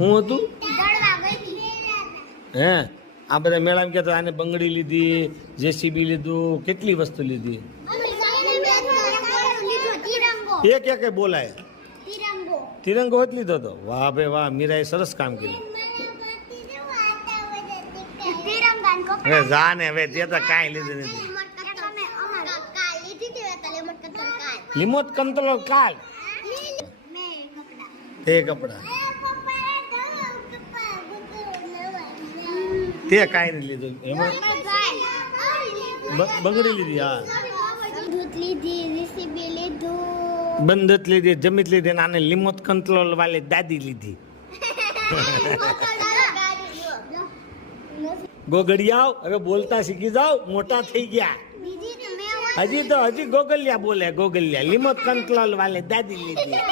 હું હતું હે આ બધા મેળામાં કહેતો આને બંગડી લીધી, જેસીબી લીધું, કેટલી વસ્તુ લીધી. એક એક બોલાય. તિરંગો જ લીધો તો. વાહ ભાઈ વાહ, મીરાએ સરસ કામ કર્યું. હવે જા ને, હવે તે તો કાંઈ લીધું નથી. લિમોટ કંટ્રોલ કાલ તે કપડા તે કાંઈ નહીં લીધું. એમાં બંગડી લીધી. હા બંદૂક લીધી, જમીત લીધી, આને લિમોટ કંટ્રોલ વાળી દાદી લીધી. ગોગડિયાઓ હવે બોલતા શીખી જાઓ, મોટા થઈ ગયા. હજી ગોગલિયા બોલે. ગોગલિયા લિમોટ કંટ્રોલ વાળી દાદી લીધી.